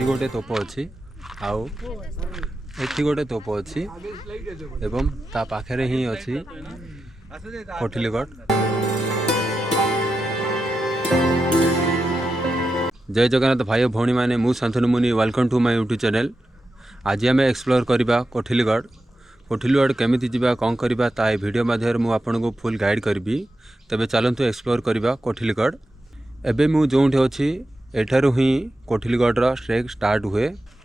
ଏଠି ଗୋଟେ ତୋପ ଅଛି ଆଉ ଏଠି ଗୋଟେ ତୋପ ଅଛି ଏବଂ ତା ପାଖରେ ହିଁ ଅଛି କୋଠିଲିଗଡ଼। जय जगन्नाथ भाई भौणी मैंने मु Shantanu Muni welcome to my YouTube channel. आज आम एक्सप्लोर करवा कोठिलीगढ़। कोठिलीगढ़ केमिति जीवा कौन करवा ता वीडियो माध्यम मु आपनको फुल गाइड करी। तेबे चलतु एक्सप्लोर करवा कोठिलीगढ़। एबे मु जोंठे अछि एठारु ही कोठिलीगढ़ ट्रेक स्टार्ट हुए।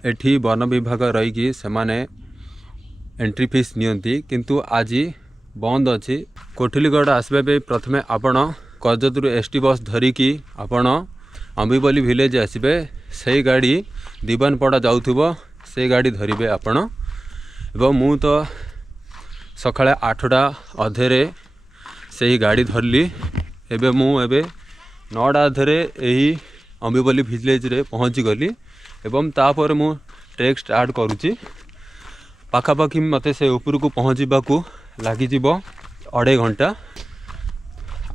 एठी वन विभाग रहीकि सेमाने एंट्री फीस नियंती किंतु आज बंद अछि। कोठिलीगढ़ आसबे प्रथमे आपण कजतुरु एसटी बस धरिकी आपण अंबिबली विलेज आसबे। से गाड़ी दीवानपड़ा जाउथबो से गाड़ी धरिबे आपण। एवं मु तो सकाळे 8टा अधेरे से गाड़ी धरली। एबे मु एबे 9टा अधेरे एही अंबिबली विलेज रे पहुँची गली एवं तापर मु ट्रेक स्टार्ट करूची। पाखापाखि मते से ऊपर को पहुँचवाकू लगी 2.5 घंटा।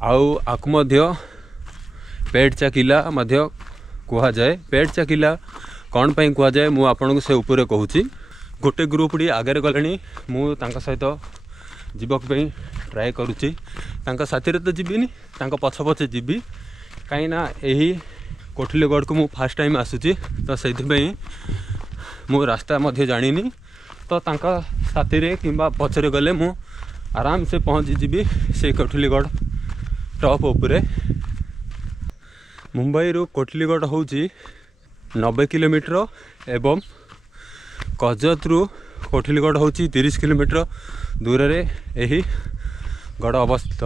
आउ आकु मध्य पेटचा किला मध्य कह जाए। पेटचा किला कौन पाई कह जाए मु आपनको से ऊपर कहूची। गोटे ग्रुप डी आगे गले मु तांका सहित जीवक पे ट्राए करुची। तांका साथी रे तो जीविनी तांका पछ पछे जीवी कहीं ना यही कोठिलीगढ़ को मु फास्ट टाइम आसूची तो से मु रास्ता मध्य जानी तो तांका साथी रे किंबा पछरे गले मु आराम से पहुँची जीवी से कोठिलीगढ़ टॉप उपरे। मुंबई रू कोठिलीगढ़ होची 90 किलोमीटर एवं कजत रू कोठिलीगढ़ होची 30 किलोमीटर दूर रे यही गढ़ अवस्थित।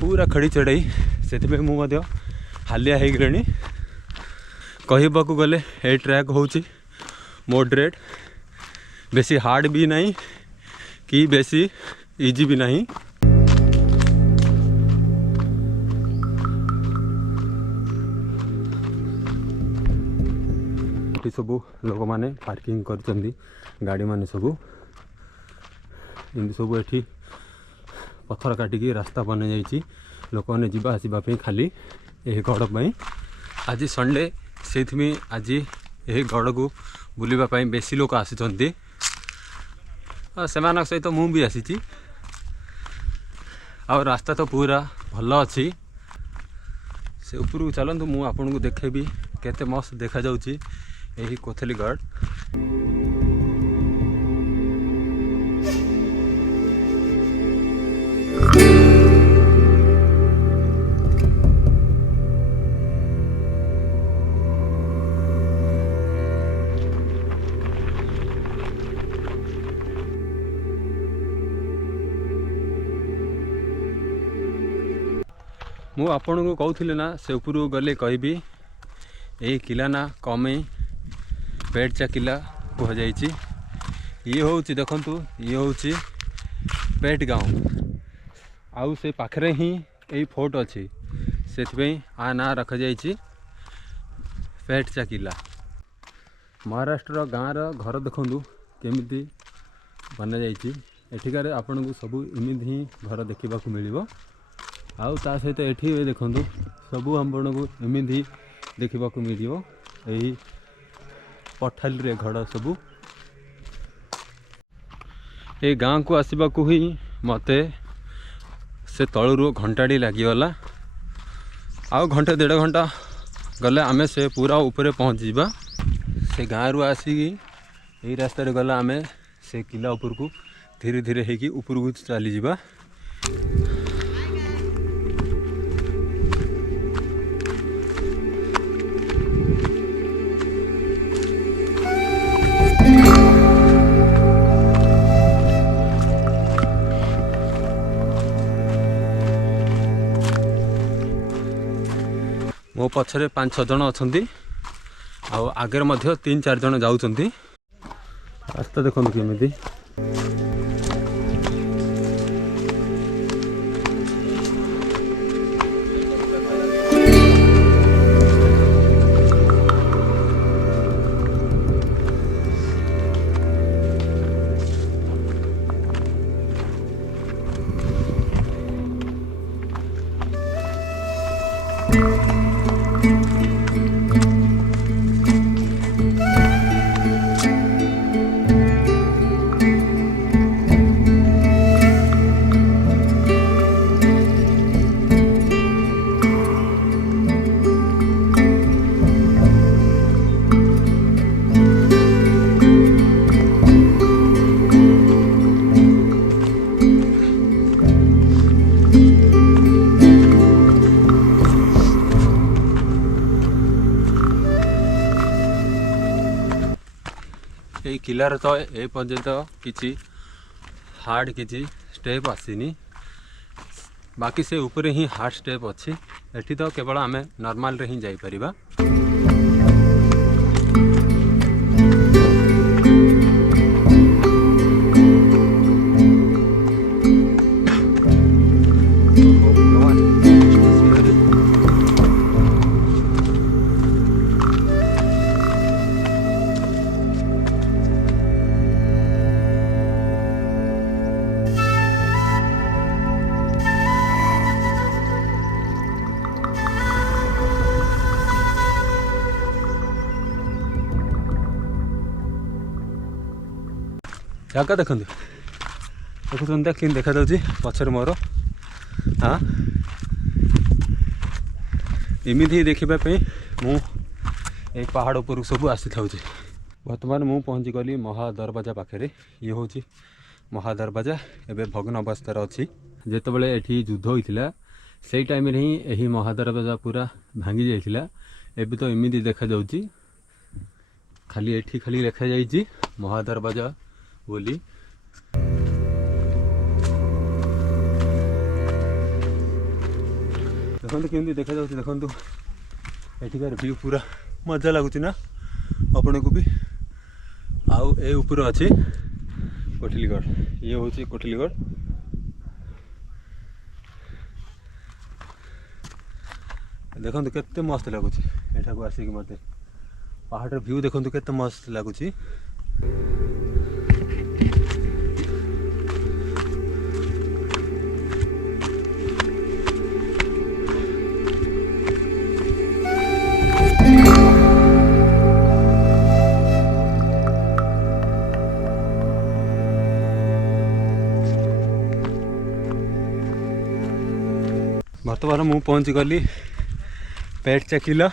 पूरा खड़ी चढ़ाई से मु हालिया हो गले। कहबाकू गले ए ट्रैक होची मॉडरेट, बेसी हार्ड भी नहीं कि बेसी इजी भी नहीं। सबू लोक मैंने पार्किंग कर गाड़ी मान सबू सब एठी पत्थर काटिकी रास्ता बन जाइए लोक मैंने जीवा आसवा खाली यही गढ़ पर। आज संडे से आज यही गढ़ को बुलवाई बेसी लोक आसी से सहित मु भी आसी। आ रास्ता तो पूरा भल अच्छी। से ऊपर को चलतु मु आपको देखेबी केते मस्त देखा जाउची यही कोठिलीगढ़। मु आपन को कहूली ना से ऊपर गले कहबी यही किला ना कमे पेटचा किला कह जाइए। ये हूँ देखु ये हूँ पेट गाँव आउ से पाखरे ही यही फोर्ट अच्छी से आ ना रख जाइए पेटचा किला। महाराष्ट्र गाँव घर देखु केमिति बना जाइए। एठिकार आपन को सब इमिति ही घर देखा मिल। आउ ता सहित एठी देखु सबू आपण को एमिति देखा मिल। यही पठाली रे घर सबू ये गाँव को आसवा को ही मते से तलू घंटाटी लगिगला। आउ घंटे 1.5 घंटा गले आमे से पूरा ऊपर पहुँच जावा। से गाँव रू आसिकी यही रास्ता गला आमे से किला ऊपर को धीरे धीरे होगी ऊपर को चली जावा। मो पछरे 5-6 जन अच्छा आगे 3-4 जन जाऊँ। रास्ता देखो केमिति किलार तो ए पर्यंत किसी हार्ड किसी स्टेप आसीनी बाकी से ऊपर ही हार्ड स्टेप अच्छी एठी तो केवल आम नॉर्मल रे ही जाई परिबा। जगह देखते देखुंत कि देखा पचर मोर हाँ एमती ही देखापी मु पहाड़ उपर सब आसी था। बर्तमान मु पहुँची गली महादरवाजा पाखे ये हूँ महादरवाजा एवं भग्न अवस्थार अच्छी जिते ये युद्ध होता से टाइम ही यही महादरवाजा पूरा भांगी जाइए एवं तो एमती देखा खाली एठी खाली लिखा जाइए महादरवाजा बोली। देखो केमती देखा देखो एठिकार व्यू पूरा मजा लगुच ना आपण को भी आउ ए ऊपर अच्छी कोठिलीगढ़ ये हूँ कोठिलीगढ़। देखो केते मस्त लगुच एठा को आसिक मत पहाड़ व्यू देखो केते मस्त लगुच। बर्तमान मु पहुँची गली पेट चकिला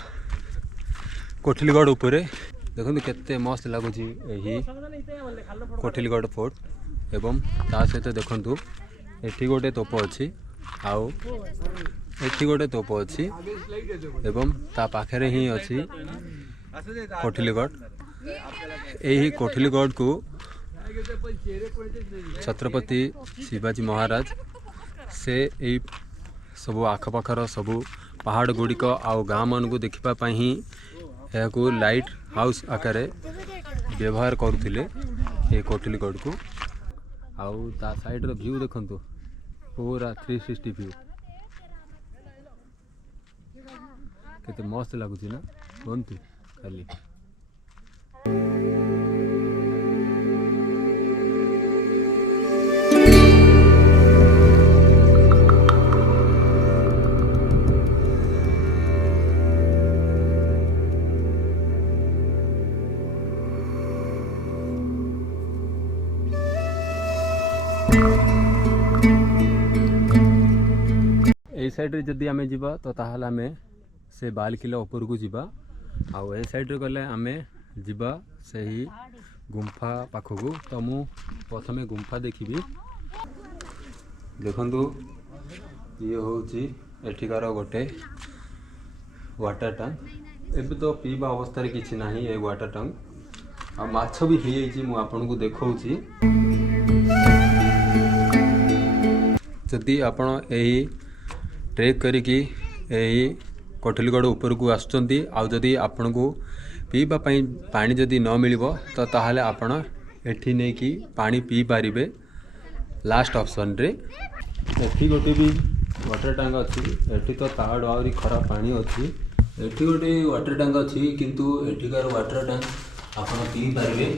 कोठिलीगढ़ उपरे देखो केते मस्त लगुच यही कोठिलीगढ़ फोर्ट एवं ता सहित देखु एठी गोटे तोप अच्छी आउ एठी गोटे तोप अच्छी एवं ता पाखे ही अच्छी कोठिलीगढ़। यही कोठिलीगढ़ को छत्रपति शिवाजी महाराज से यही सबू आखपाखर सबू पहाड़ गुड़िक आउ गाँ मन को देखापी ही यह लाइट हाउस आकार व्यवहार करुले ये कोठिलीगढ़ को आउ ता साइड व्यू देखु पूरा 360 व्यू केते मस्त लगुच ना बनतु खाली। ए साइड रे जदि आमे जीवा तो ताहले आमे से बाल किला ऊपर को जीवा आउ ए साइड रे गले आमे जीवा सही गुंफा पाखकू। तो मु प्रथमे गुंफा देखिबी देखंतु ये होची एठिकार गोटे वाटर टैंक एबे तो पीबा अवस्था रे किछि नाही ए वाटर टैंक आ माछ भी हे छी मु आपन को देखौची। जदि आपण एही ट्रेक करिकी यही कोठिलीगढ़ ऊपर को आसुचंती आउ जदि आपन को पीबा पानी जदि न मिलिबो तो ताहले आपण एठी नै कि पानी पी पारिबे लास्ट ऑप्शन रे। एठी गोटे भी वाटर टैंक अच्छी एठी तो पहाड़ आउरी खराब पानी अच्छी एठी गोटे वाटर टैंक अच्छी किंतु एठिकार वाटर टैंक आपण पी पारिबे।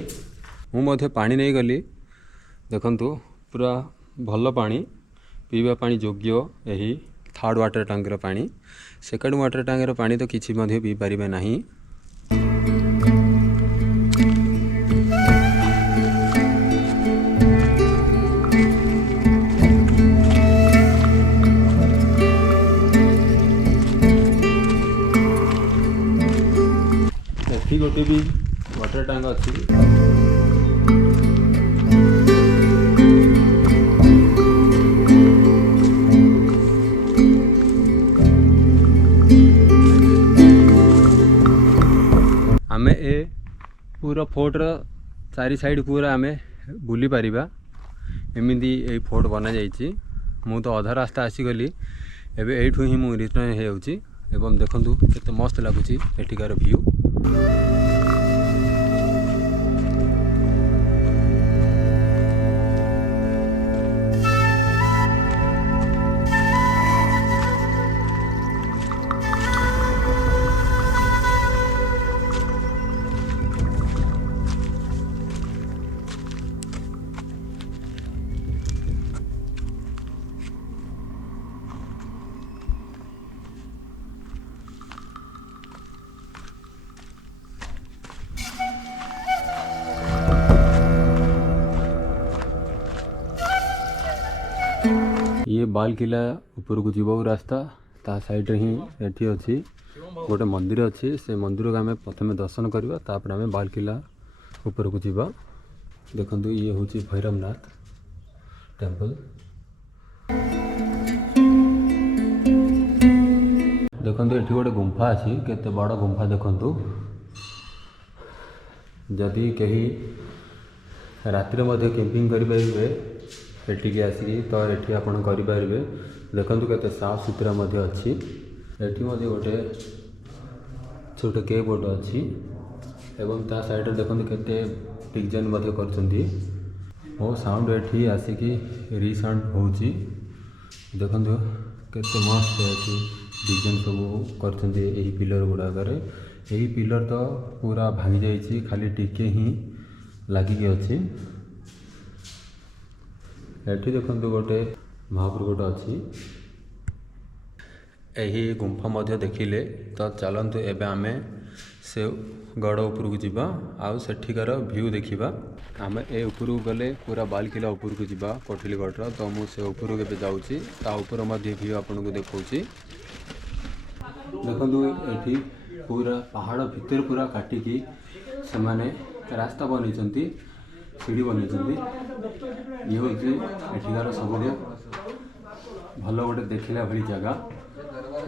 मु मध्ये पानी नै गली देखंतु पूरा भल पानी पीबा पानी योग्य यही थर्ड वाटर टैंक पानी। सेकंड वाटर टैंक पानी तो किसी मध्य पी पारिबे नहीं। एठी गोटे भी वाटर टैंक अच्छी आमे ए पूरा फोर्टर चारि साइड पूरा आमे बुली पारिबा एमिति ए फोर्ट बना जाइछि। मु तो अधा रास्ता आसीगली एबे एठू ही मु रिटर्न हे जाउछि एवं देखंतु केते मस्त लागुछि एठिकार व्यू। ये बाल किला ऊपर को जीव रास्ता ता साइड ही एठी अछि गोटे मंदिर अछि। से मंदिर को आम प्रथम दर्शन करवा तापर आम बाल किला ऊपर को जीवा। देखंतु ये होछि भैरवनाथ टेम्पल। देखंतु एठी गोटे गुंफा अछि केते बड़ गुंफा देखंतु। जदि कहीं रातिर मध्य कैंपिंग करि परिबे एठिके आसी तो एठी आपण करि परिबे। देखंतु केते साफ सुथरा मध्य अछि। एठी मध्य गोटे छोटे केव गोटे अछि एवं ता साइड रे देखंतु केते डिजाइन मध्य करछंती। ओ साउंड एठी आसी कि रीसाउंड होउची। देखंतु केते मस्त अछि डिजाइन सब करछंती एही पिलर गुडा करे। एही पिलर तो पूरा भांगी जाइछि खाली टिके ही लागि कि अछि। एठी देखंतु गोटे महापुर गोटे अछि। एही गुंफा मध्य देखिले तो चलंतु एबे आमे से गड़ ऊपर को जीवा आउ सेठिकार व्यू देखिबा। आमे ए ऊपर को गले पूरा बाल किला ऊपर को जीवा कोठिलगढ़। तो मु से ऊपर को जाउछि ता ऊपर मध्य व्यू आपन को देखौछि। देखंतु एठी पूरा पहाड़ भीतर पूरा काटिकी से माने रास्ता बनैछंती सीढ़ी बनैछंती। ये होछि एठिकार सबले भलो गोटे देखिला भली जगह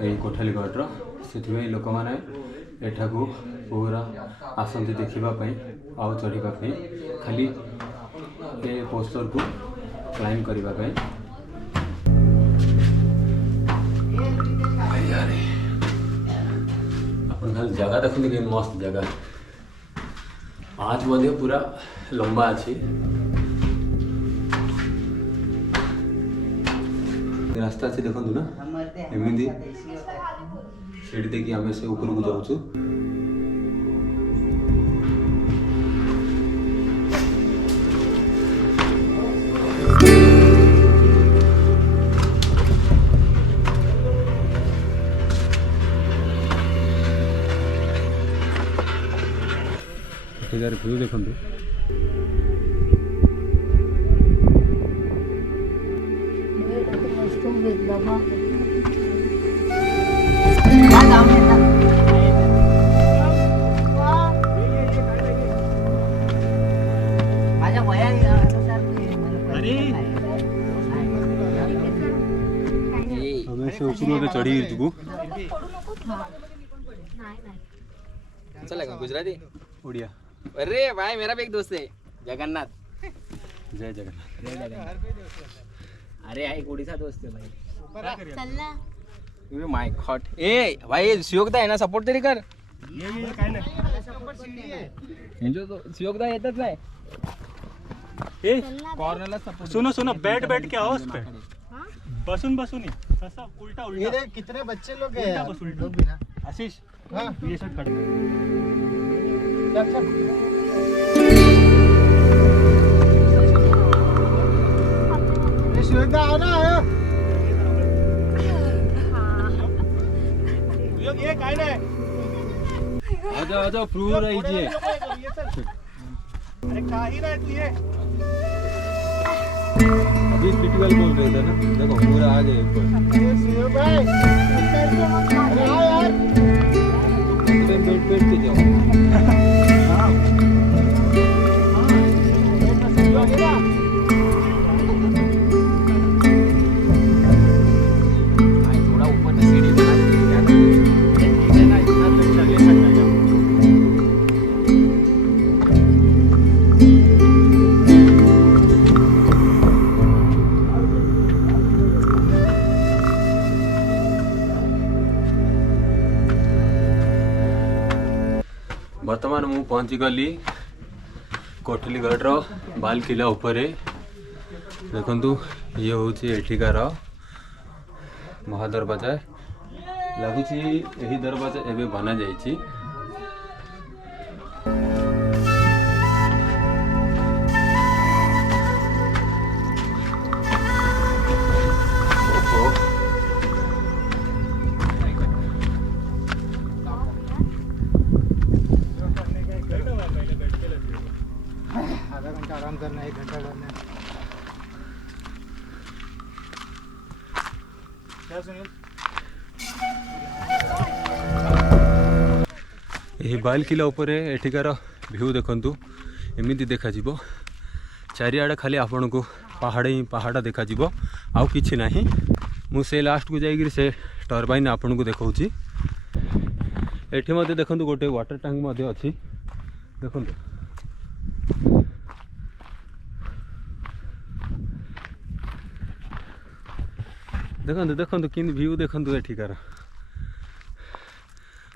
एई कोठलीगढ़। से लोक माने एठाकू पूरा आसंती देखिबा पई आउ चढ़िबा पई खाली ए पोस्टर को क्लाइम करिबा पई। अपन खाली जगह देखुन के मस्त जगह आज मध्य पूरा लंबा अछि। रास्ता से देखंतु ना एमिदी सीढ़ी देखि आमे से ऊपर को जाउछु। एठार व्यू देखंतु। ऊपर चढ़ी जीवु। चलेगा गुजराती उड़िया। अरे भाई मेरा भी एक दोस्त है जगन्नाथ। जय जगन्नाथ। अरे एक उड़ीसा दोस्त है भाई। चलना ये माय गॉड ए भाई शिवकदा है ना सपोर्ट तरी कर। ये काय नाही सपोर्ट सीडी आहे इंजो तो शिवकदा येतच नाही। ए कॉर्नरला सपोर्ट सुनो बैठ के आओ उस पे बसून ही ऐसा उल्टा ये देख कितने बच्चे लोग हैं यार। उल्टा लोग भी ना आशीष हाँ ये सब खड़े चल चल ये सुविधा आओ ना आयो ये काय नाही आजा प्रूव रही जी। अरे काही नाही तू ये अभी क्रिटिकल बोल रहे थे ना। देखो पूरा आ गए ऊपर। ये सुयो भाई अरे आओ यार बैठ के जाओ। थोड़ा ऊपर से सीढ़ी बना दी ना इतना तो चले सकता है। बर्तमान मु पहुँची गली कोठलीगढ़ बाल किला उपरे देखंतु ये होची एठिकार महादरवाजा लगुच यही दरवाजा एवं बना जाइए। आधा घंटा आराम करना, 1 घंटा करना। क्या सुनील? यही बाल किला उपरे एठिकार व्यू देखंतु एमिति देखा जिवो चारिआडे खाली आपन को पहाड़ ही पहाड़ देखा जिवो आउ किछि नाही। मु से लास्ट को जाइगिर से टर्बाइन आपन को देखाउछि। एठी मध्ये देखंतु गोटे वाटर टैंक मध्ये अछि देखंतु। देखंतु देखंतु किन व्यू देखंतु एठिकार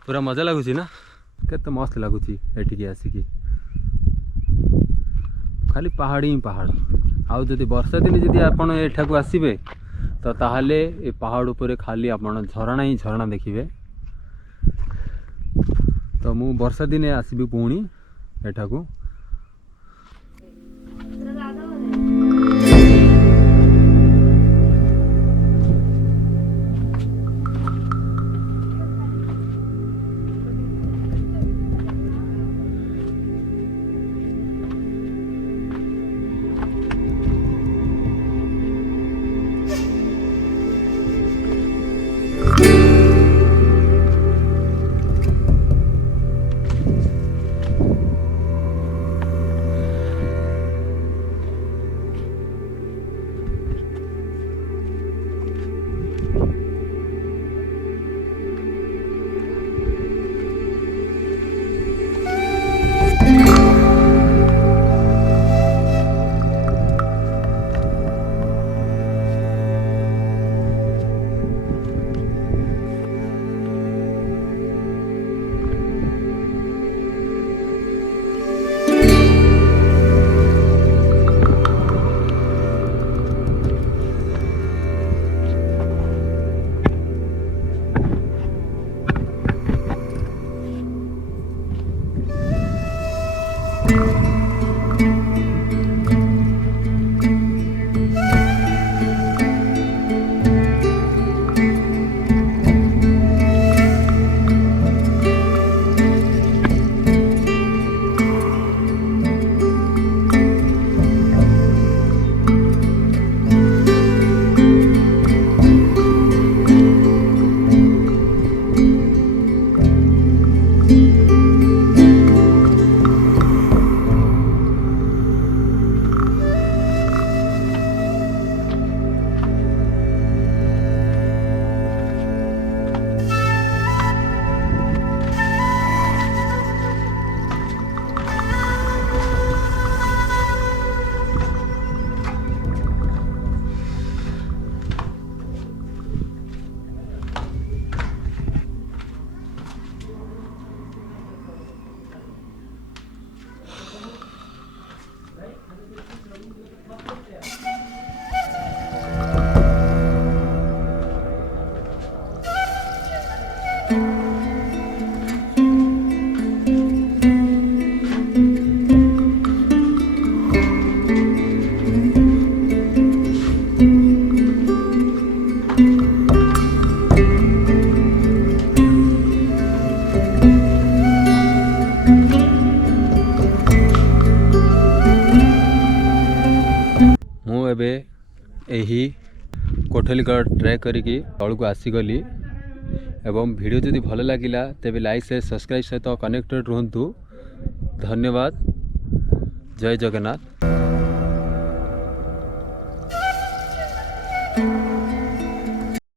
पूरा मजा लगुच ना, केते मस्त लगुच एठिकी आसिकी खाली पहाड़ी ही पहाड़। आउ जदि वर्षा दिन जदि आपण एठाकू आसीबे तो ताहले ए पहाड़ उपरे खाली आपण झरणा ही झरणा देखिबे। तो मु वर्षा दिने आसीबी पुणी एठाकू। एबे यही कोठलीगढ़ ट्रैक करिकी तौल को आसीगली एवं वीडियो जदि भल लगिला तेबे लाइक शेयर सब्सक्राइब सहित कनेक्टेड रुहंतु। धन्यवाद। जय जगन्नाथ।